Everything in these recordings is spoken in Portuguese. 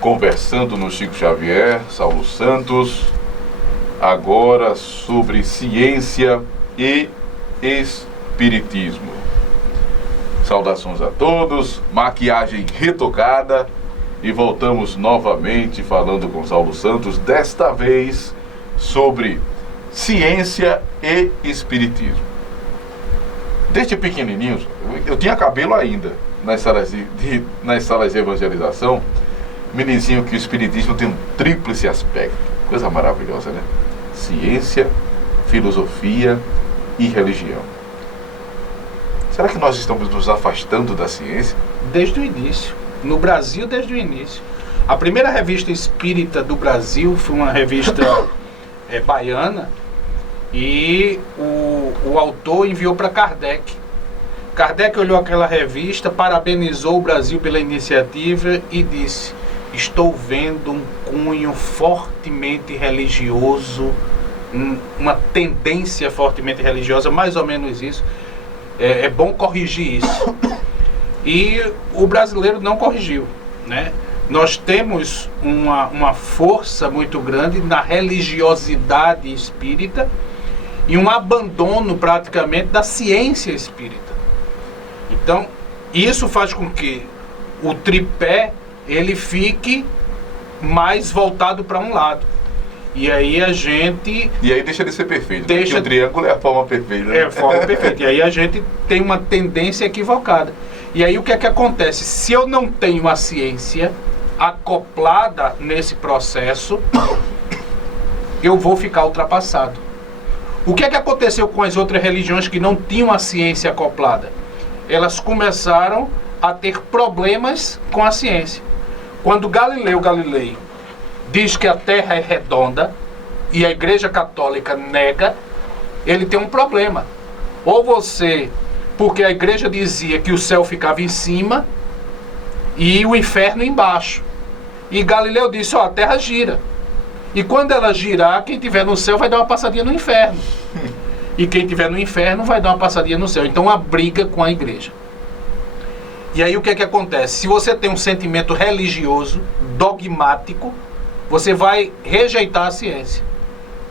conversando no Chico Xavier, Saulo Santos, agora sobre ciência e espiritismo. Saudações a todos, maquiagem retocada e voltamos novamente falando com Saulo Santos, desta vez sobre ciência e espiritismo. Desde pequenininho, eu tinha cabelo ainda nas salas de evangelização, me diziam que o espiritismo tem um tríplice aspecto, coisa maravilhosa, né? Ciência, filosofia e religião. Será que nós estamos nos afastando da ciência? Desde o início. No Brasil, desde o início. A primeira revista espírita do Brasil foi uma revista baiana, e o autor enviou para Kardec. Kardec olhou aquela revista, parabenizou o Brasil pela iniciativa e disse: estou vendo um cunho fortemente religioso, uma tendência fortemente religiosa, mais ou menos isso. É bom corrigir isso. E o brasileiro não corrigiu, né? Nós temos uma força muito grande na religiosidade espírita e um abandono praticamente da ciência espírita. Então, isso faz com que o tripé ele fique mais voltado para um lado. E aí a gente... E aí deixa de ser perfeito, porque o triângulo é a forma perfeita, né? É a forma perfeita. E aí a gente tem uma tendência equivocada. E aí o que é que acontece? Se eu não tenho a ciência acoplada nesse processo, eu vou ficar ultrapassado. O que é que aconteceu com as outras religiões que não tinham a ciência acoplada? Elas começaram a ter problemas com a ciência. Quando Galileu Galilei diz que a Terra é redonda e a Igreja Católica nega, ele tem um problema. Ou você, porque a Igreja dizia que o céu ficava em cima e o inferno embaixo. E Galileu disse, a Terra gira. E quando ela girar, quem estiver no céu vai dar uma passadinha no inferno. E quem estiver no inferno vai dar uma passadinha no céu. Então, uma briga com a Igreja. E aí o que é que acontece? Se você tem um sentimento religioso, dogmático, você vai rejeitar a ciência.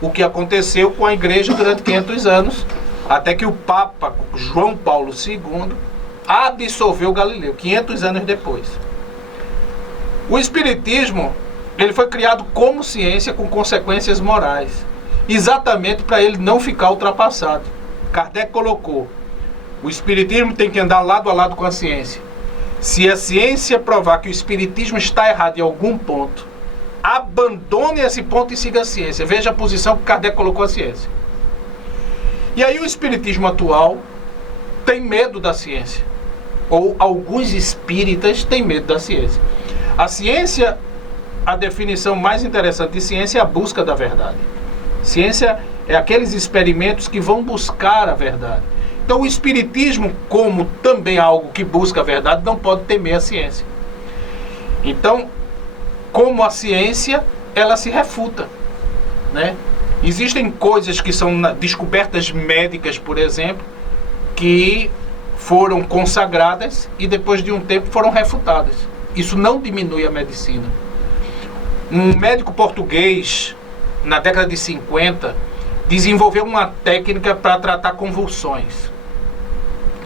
O que aconteceu com a Igreja durante 500 anos, até que o Papa João Paulo II absolveu Galileu, 500 anos depois. O Espiritismo, ele foi criado como ciência com consequências morais, exatamente para ele não ficar ultrapassado. Kardec colocou, o Espiritismo tem que andar lado a lado com a ciência. Se a ciência provar que o Espiritismo está errado em algum ponto, abandone esse ponto e siga a ciência. Veja a posição que Kardec colocou a ciência. E aí o Espiritismo atual tem medo da ciência. Ou alguns espíritas têm medo da ciência. A ciência, a definição mais interessante de ciência é a busca da verdade. Ciência é aqueles experimentos que vão buscar a verdade. Então o Espiritismo, como também algo que busca a verdade, não pode temer a ciência. Então, como a ciência, ela se refuta, né? Existem coisas que são descobertas médicas, por exemplo, que foram consagradas e depois de um tempo foram refutadas. Isso não diminui a medicina. Um médico português, na década de 50, desenvolveu uma técnica para tratar convulsões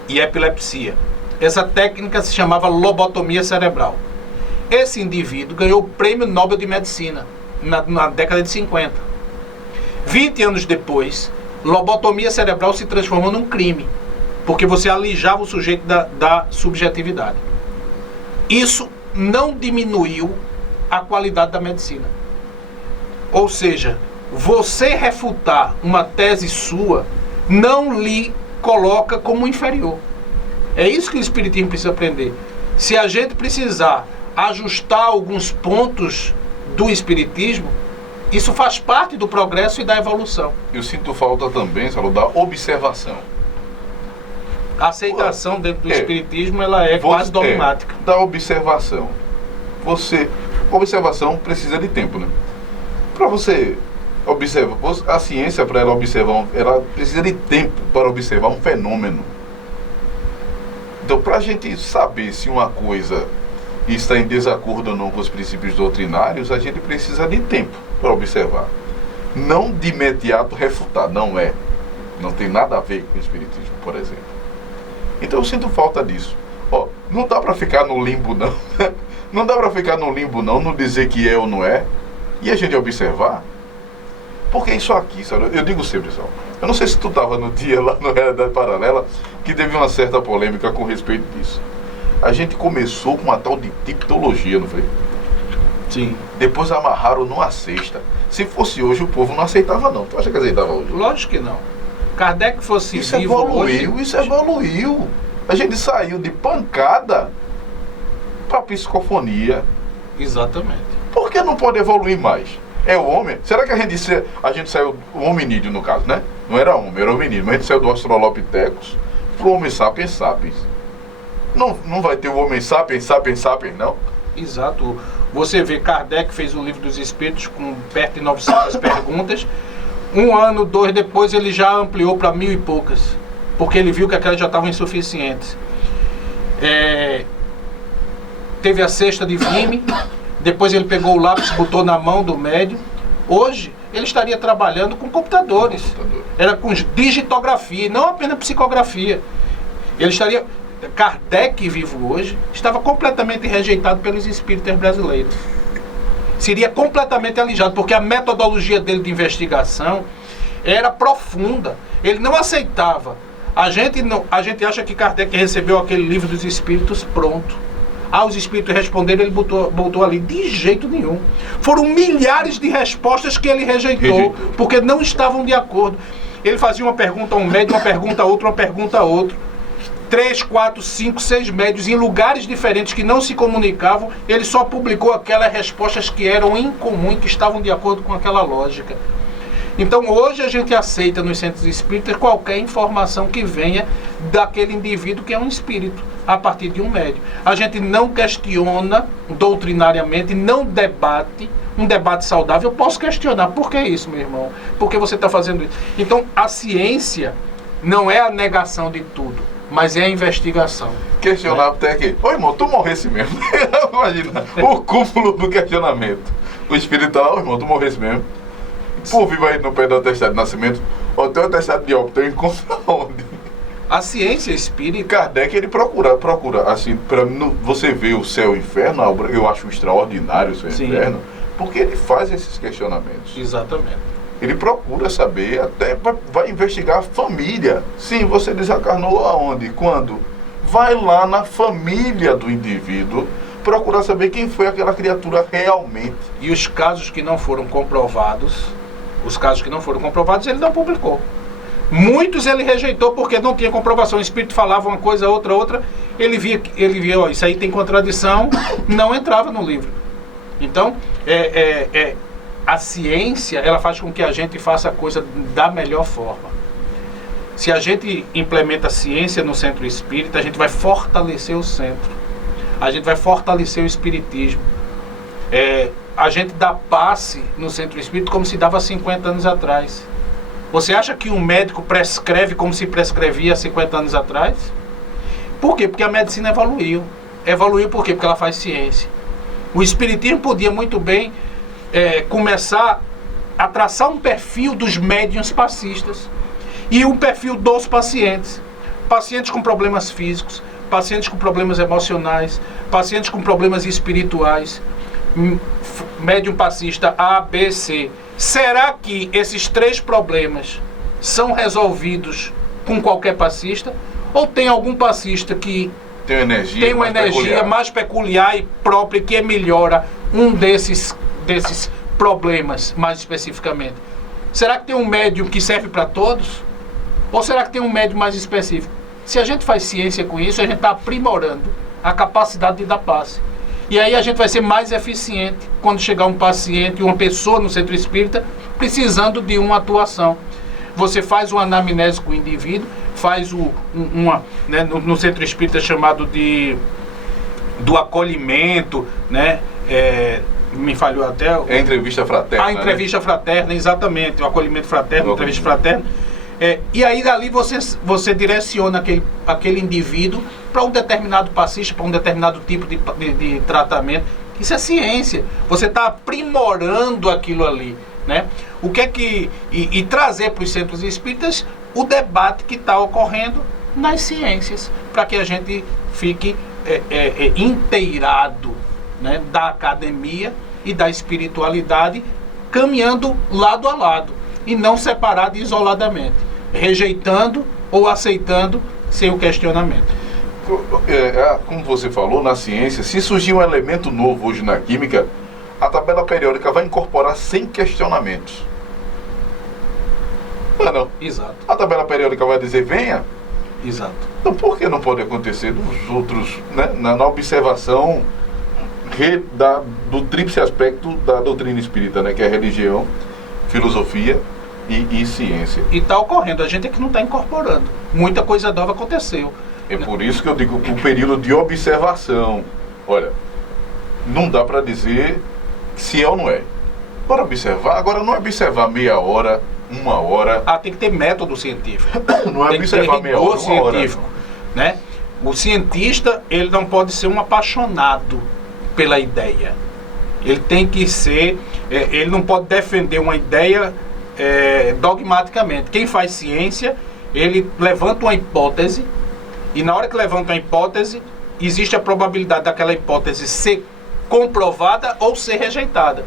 e epilepsia. Essa técnica se chamava lobotomia cerebral. Esse indivíduo ganhou o Prêmio Nobel de Medicina na década de 50. 20 anos depois, lobotomia cerebral se transformou num crime, porque você alijava o sujeito da subjetividade. Isso não diminuiu a qualidade da medicina. Ou seja, você refutar uma tese sua não lhe coloca como inferior. É isso que o Espiritismo precisa aprender. Se a gente precisar ajustar alguns pontos do Espiritismo, isso faz parte do progresso e da evolução. Eu sinto falta também, Saulo, da observação. A aceitação dentro do Espiritismo, ela é quase dogmática. Da observação. Observação precisa de tempo, né? Para você observar, a ciência, para ela observar, ela precisa de tempo para observar um fenômeno. Então, para a gente saber se uma coisa e está em desacordo ou não com os princípios doutrinários, a gente precisa de tempo para observar. Não de imediato refutar, não é. Não tem nada a ver com o espiritismo, por exemplo. Então eu sinto falta disso. Ó, não dá para ficar no limbo, não. Não dá para ficar no limbo, não dizer que é ou não é, e a gente observar. Porque isso aqui, sabe, eu digo sempre, Sal, eu não sei se tu estava no dia lá no Realidade Paralela, que teve uma certa polêmica com respeito disso. A gente começou com uma tal de tipologia, não foi? Sim. Depois amarraram numa cesta. Se fosse hoje, o povo não aceitava, não. Tu acha que aceitava hoje? Lógico que não. Kardec fosse Isso vivo evoluiu, hoje... isso evoluiu. A gente saiu de pancada para psicofonia. Exatamente. Por que não pode evoluir mais? É o homem? Será que a gente saiu, o hominídeo no caso, né? Não era homem, era hominídeo. Mas a gente saiu do Australopithecus pro Homo sapiens sapiens. Não vai ter o Homem sapiens, sapiens, sapiens, não? Exato. Você vê, Kardec fez o Livro dos Espíritos com perto de 900 perguntas. 1 ano, 2 depois, ele já ampliou para 1000 e poucas. Porque ele viu que aquelas já estavam insuficientes. Teve a cesta de Vime. Depois ele pegou o lápis, botou na mão do médium. Hoje, ele estaria trabalhando com computadores. Era com digitografia, não apenas psicografia. Ele estaria... Kardec, vivo hoje, estava completamente rejeitado pelos espíritas brasileiros. Seria completamente alijado, porque a metodologia dele de investigação era profunda. Ele não aceitava. A gente acha que Kardec recebeu aquele Livro dos Espíritos pronto. Os espíritos responderam, ele botou ali. De jeito nenhum. Foram milhares de respostas que ele rejeitou, porque não estavam de acordo. Ele fazia uma pergunta a um médium, uma pergunta a outro, uma pergunta a outro. 3, 4, 5, 6 médios em lugares diferentes que não se comunicavam. Ele só publicou aquelas respostas que eram incomuns, que estavam de acordo com aquela lógica. Então hoje a gente aceita nos centros espíritas qualquer informação que venha daquele indivíduo que é um espírito, a partir de um médium. A gente não questiona doutrinariamente, não debate. Um debate saudável, eu posso questionar. Por que isso, meu irmão? Por que você está fazendo isso? Então a ciência não é a negação de tudo, mas é a investigação. Questionar até aqui. Ô irmão, tu morresse mesmo. Imagina, o cúmulo do questionamento. O espírito tá lá, ô irmão, tu morresse mesmo. Por vivo aí no pé do atestado de nascimento, o teu atestado de óbito eu encontro onde? A ciência espírita... Kardec, ele procura, assim, para você ver o céu e o inferno, eu acho extraordinário o céu e o inferno, porque ele faz esses questionamentos. Exatamente. Ele procura saber, até vai investigar a família. Sim, você desencarnou aonde? Quando? Vai lá na família do indivíduo, procurar saber quem foi aquela criatura realmente. E os casos que não foram comprovados, ele não publicou. Muitos ele rejeitou porque não tinha comprovação. O espírito falava uma coisa, outra. Ele via, ó, isso aí tem contradição, não entrava no livro. Então, a ciência, ela faz com que a gente faça a coisa da melhor forma. Se a gente implementa a ciência no centro espírita, a gente vai fortalecer o centro. A gente vai fortalecer o espiritismo. A gente dá passe no centro espírita como se dava 50 anos atrás. Você acha que um médico prescreve como se prescrevia 50 anos atrás? Por quê? Porque a medicina evoluiu. Evoluiu por quê? Porque ela faz ciência. O espiritismo podia muito bem começar a traçar um perfil dos médiuns passistas e um perfil dos pacientes. Pacientes com problemas físicos, pacientes com problemas emocionais, pacientes com problemas espirituais, médium passista A, B, C. Será que esses 3 problemas são resolvidos com qualquer passista? Ou tem algum passista que tem uma energia mais peculiar e própria que melhora um desses problemas mais especificamente? Será que tem um médium que serve para todos? Ou será que tem um médium mais específico? Se a gente faz ciência com isso, a gente está aprimorando a capacidade de dar passe. E aí a gente vai ser mais eficiente quando chegar um paciente, uma pessoa no centro espírita, precisando de uma atuação. Você faz uma anamnese com o indivíduo, faz no centro espírita chamado do acolhimento, né? Me falhou até... É a entrevista fraterna. A entrevista fraterna, exatamente. O acolhimento fraterno, a entrevista fraterna. E aí dali você direciona aquele indivíduo para um determinado passista, para um determinado tipo de tratamento. Isso é ciência. Você está aprimorando aquilo ali, né? O que é que... E trazer para os centros espíritas o debate que está ocorrendo nas ciências, para que a gente fique inteirado, né, da academia e da espiritualidade, caminhando lado a lado, e não separado isoladamente, rejeitando ou aceitando sem o questionamento. Como você falou, na ciência, se surgir um elemento novo hoje na química, a tabela periódica vai incorporar sem questionamentos. Não. Exato. A tabela periódica vai dizer venha. Exato. Então por que não pode acontecer nos outros, né, na observação do tríplice aspecto da doutrina espírita, né, que é religião, filosofia e ciência? E está ocorrendo, a gente é que não está incorporando. Muita coisa nova aconteceu. É por isso que eu digo que o período de observação, olha, não dá para dizer se é ou não é. Bora observar, agora não é observar meia hora, uma hora. Tem que ter método científico. Não é observar meia hora, uma hora. Né? O cientista, ele não pode ser um apaixonado pela ideia. Ele tem que ser, ele não pode defender uma ideia dogmaticamente. Quem faz ciência, ele levanta uma hipótese, e na hora que levanta uma hipótese, existe a probabilidade daquela hipótese ser comprovada ou ser rejeitada.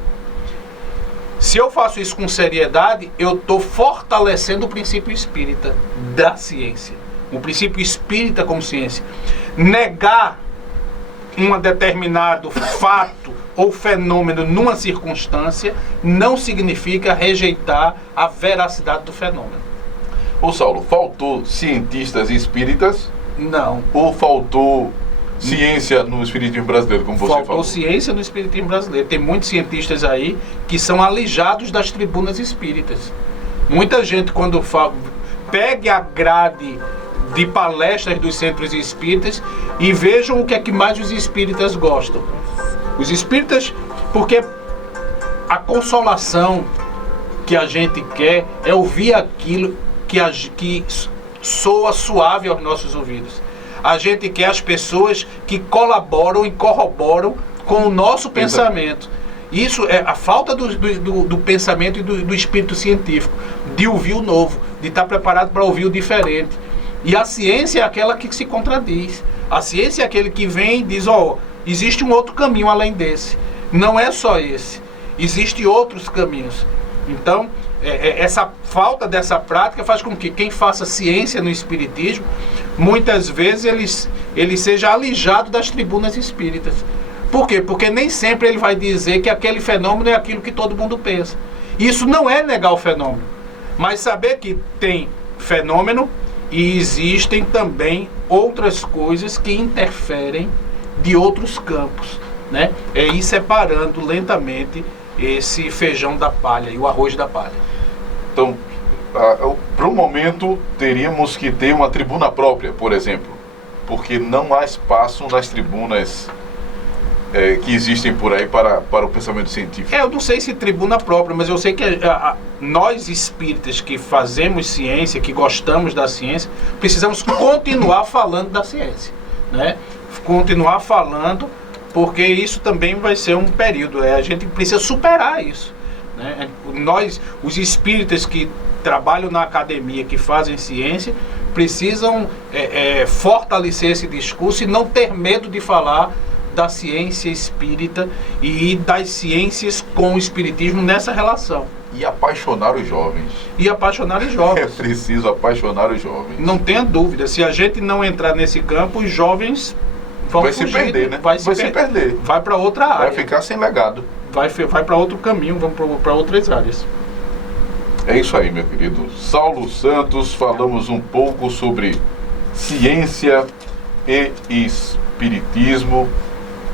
Se eu faço isso com seriedade, eu estou fortalecendo o princípio espírita da ciência. O princípio espírita como ciência. Negar um determinado fato ou fenômeno numa circunstância não significa rejeitar a veracidade do fenômeno. Ô Saulo, faltou cientistas espíritas? Não. Ou faltou ciência no espiritismo brasileiro, como você falou? Faltou ciência no espiritismo brasileiro. Tem muitos cientistas aí que são alijados das tribunas espíritas. Muita gente, quando pegue a grade de palestras dos centros espíritas e vejam o que é que mais os espíritas gostam. Os espíritas, porque a consolação que a gente quer é ouvir aquilo que soa suave aos nossos ouvidos. A gente quer as pessoas que colaboram e corroboram com o nosso pensamento. Isso é a falta do pensamento e do espírito científico, de ouvir o novo, de estar preparado para ouvir o diferente. E a ciência é aquela que se contradiz. A ciência é aquele que vem e diz, existe um outro caminho além desse. Não é só esse. Existem outros caminhos. Então, essa falta dessa prática faz com que quem faça ciência no espiritismo, muitas vezes ele seja alijado das tribunas espíritas. Por quê? Porque nem sempre ele vai dizer que aquele fenômeno é aquilo que todo mundo pensa. Isso não é negar o fenômeno, mas saber que tem fenômeno e existem também outras coisas que interferem de outros campos, né? É ir separando lentamente esse feijão da palha e o arroz da palha. Então, para o momento, teríamos que ter uma tribuna própria, por exemplo, porque não há espaço nas tribunas que existem por aí para o pensamento científico. Eu não sei se tribuna própria, mas eu sei que nós espíritas que fazemos ciência, que gostamos da ciência, precisamos continuar falando da ciência, né? Continuar falando, porque isso também vai ser um período, a gente precisa superar isso, né? Nós, os espíritas que trabalham na academia, que fazem ciência, precisam fortalecer esse discurso e não ter medo de falar da ciência espírita e das ciências com o espiritismo nessa relação. E apaixonar os jovens. É preciso apaixonar os jovens. Não tenha dúvida, se a gente não entrar nesse campo, os jovens vão fugir, se perder, né? Vai se perder. Vai para outra área. Vai ficar sem legado. Vai para outro caminho, vão para outras áreas. É isso aí, meu querido Saulo Santos. Falamos um pouco sobre ciência e espiritismo.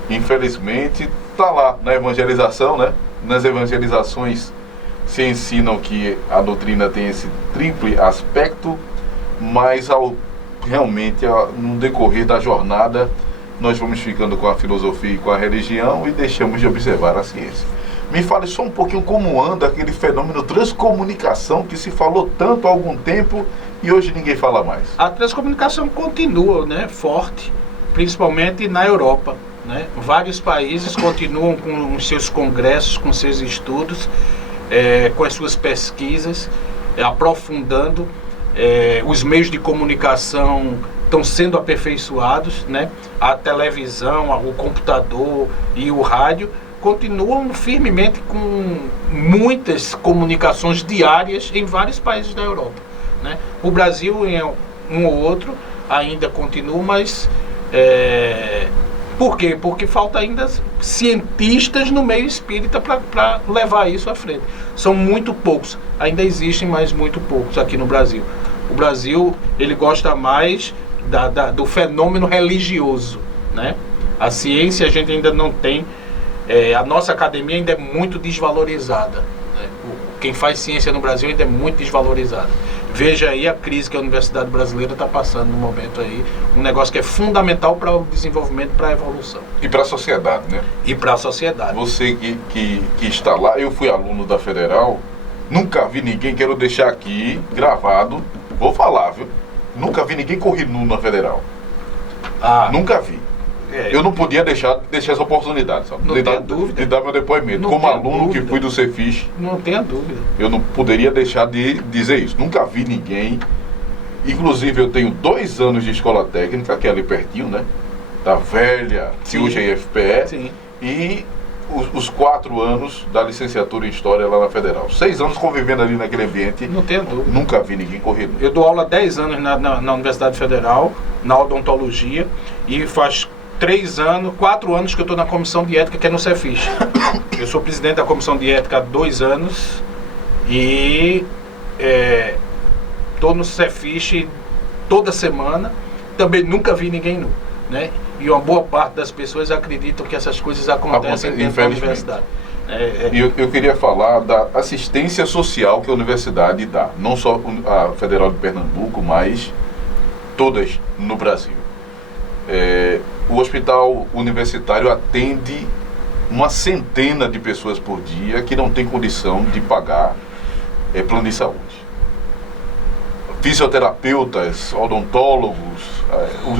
Infelizmente, está lá na evangelização, né? Nas evangelizações se ensinam que a doutrina tem esse triplo aspecto, mas realmente no decorrer da jornada nós vamos ficando com a filosofia e com a religião e deixamos de observar a ciência. Me fale só um pouquinho como anda aquele fenômeno transcomunicação que se falou tanto há algum tempo e hoje ninguém fala mais. A transcomunicação continua, né, forte, principalmente na Europa, né? Vários países continuam com os seus congressos, com seus estudos, com as suas pesquisas, aprofundando. Os meios de comunicação estão sendo aperfeiçoados, né? A televisão, o computador e o rádio continuam firmemente com muitas comunicações diárias em vários países da Europa, né? O Brasil, em um ou outro, ainda continua, mas por quê? Porque falta ainda cientistas no meio espírita para levar isso à frente. São muito poucos, ainda existem, mas muito poucos aqui no Brasil. O Brasil, ele gosta mais do fenômeno religioso, né? A ciência a gente ainda não tem. A nossa academia ainda é muito desvalorizada, né? Quem faz ciência no Brasil ainda é muito desvalorizada. Veja aí a crise que a Universidade Brasileira está passando no momento aí, um negócio que é fundamental para o desenvolvimento, para a evolução. E para a sociedade, né? E para a sociedade. Você que está lá, eu fui aluno da Federal, nunca vi ninguém, quero deixar aqui gravado, vou falar, viu? Nunca vi ninguém correr nu na Federal. Nunca vi. Eu não podia deixar essa oportunidade, sabe? Não tenha dúvida. De dar meu depoimento. Não como tenha aluno dúvida. que fui do Cefis, Não tenha dúvida. eu não poderia deixar de dizer isso. Nunca vi ninguém. Inclusive, eu tenho 2 anos de escola técnica, que é ali pertinho, né? Da velha, que hoje é IFPE. Sim. E os 4 anos da licenciatura em História lá na Federal. 6 anos convivendo ali naquele ambiente. Não tenha dúvida. Nunca vi ninguém correr nu. Eu dou aula há 10 anos na Universidade Federal, na odontologia, e faz 4 anos que eu estou na comissão de ética, que é no Cefis. Eu sou presidente da comissão de ética há 2 anos e estou no Cefis toda semana. Também nunca vi ninguém nu, né? E uma boa parte das pessoas acreditam que essas coisas acontecem dentro da universidade. E eu queria falar da assistência social que a universidade dá. Não só a Federal de Pernambuco, mas todas no Brasil. O hospital universitário atende uma centena de pessoas por dia que não tem condição de pagar plano de saúde. Fisioterapeutas, odontólogos,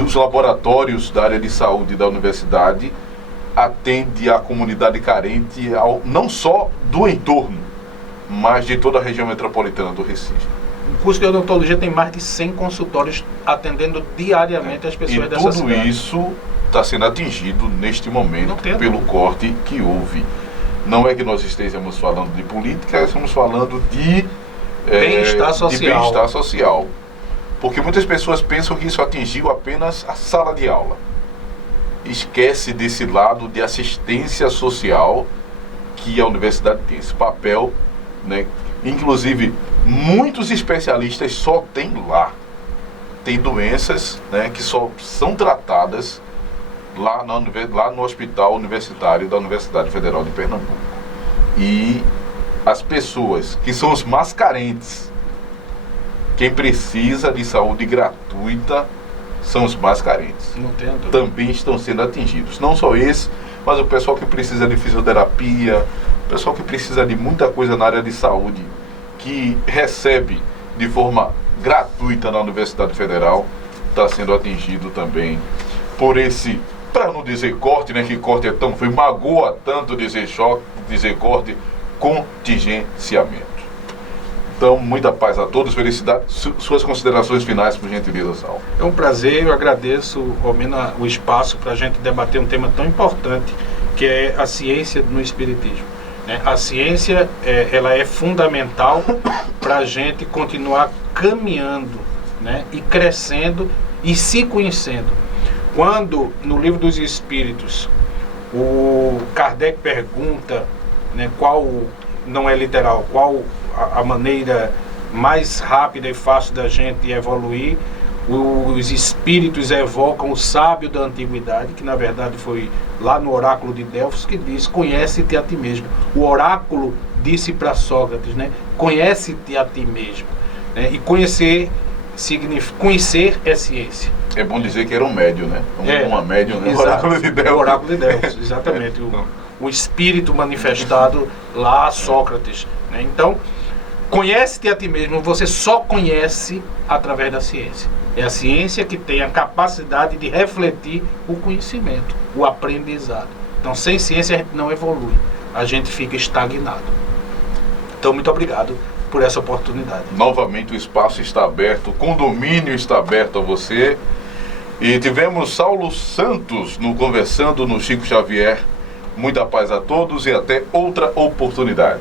os laboratórios da área de saúde da universidade atendem a comunidade carente, não só do entorno, mas de toda a região metropolitana do Recife. O curso de odontologia tem mais de 100 consultórios atendendo diariamente as pessoas dessa cidade. E tudo isso está sendo atingido neste momento pelo corte que houve. Não é que nós estejamos falando de política, estamos falando de bem-estar social. Porque muitas pessoas pensam que isso atingiu apenas a sala de aula. Esquece desse lado de assistência social que a universidade tem, esse papel, né? Inclusive, muitos especialistas só tem lá. Tem doenças, né, que só são tratadas lá no Hospital Universitário da Universidade Federal de Pernambuco. E as pessoas que são os mais carentes, quem precisa de saúde gratuita, são os mais carentes. Não tem dúvida. Também estão sendo atingidos. Não só esse, mas o pessoal que precisa de fisioterapia, o pessoal que precisa de muita coisa na área de saúde, que recebe de forma gratuita na Universidade Federal, está sendo atingido também por esse, para não dizer corte, né, que corte é tão feio, magoa tanto dizer corte, contingenciamento. Então, muita paz a todos, felicidade. Suas considerações finais, por gentileza, Sal. É um prazer, eu agradeço, Romino, o espaço para a gente debater um tema tão importante, que é a ciência no espiritismo. A ciência, ela é fundamental para a gente continuar caminhando, né, e crescendo e se conhecendo. Quando, no Livro dos Espíritos, o Kardec pergunta, né, qual, não é literal, qual a maneira mais rápida e fácil da gente evoluir, os espíritos evocam o sábio da antiguidade, que na verdade foi lá no oráculo de Delfos, que diz: conhece-te a ti mesmo. O oráculo disse para Sócrates, né, conhece-te a ti mesmo, né? E conhecer é ciência. É bom dizer que era um médium, né? Uma médium, né? Exato. O oráculo de Delfos. O oráculo de Delfos, exatamente. o espírito manifestado lá, Sócrates, né? Então, conhece-te a ti mesmo, você só conhece através da ciência. É a ciência que tem a capacidade de refletir o conhecimento, o aprendizado. Então, sem ciência a gente não evolui, a gente fica estagnado. Então, muito obrigado por essa oportunidade. Novamente o espaço está aberto, o condomínio está aberto a você. E tivemos Saulo Santos conversando no Chico Xavier. Muita paz a todos e até outra oportunidade.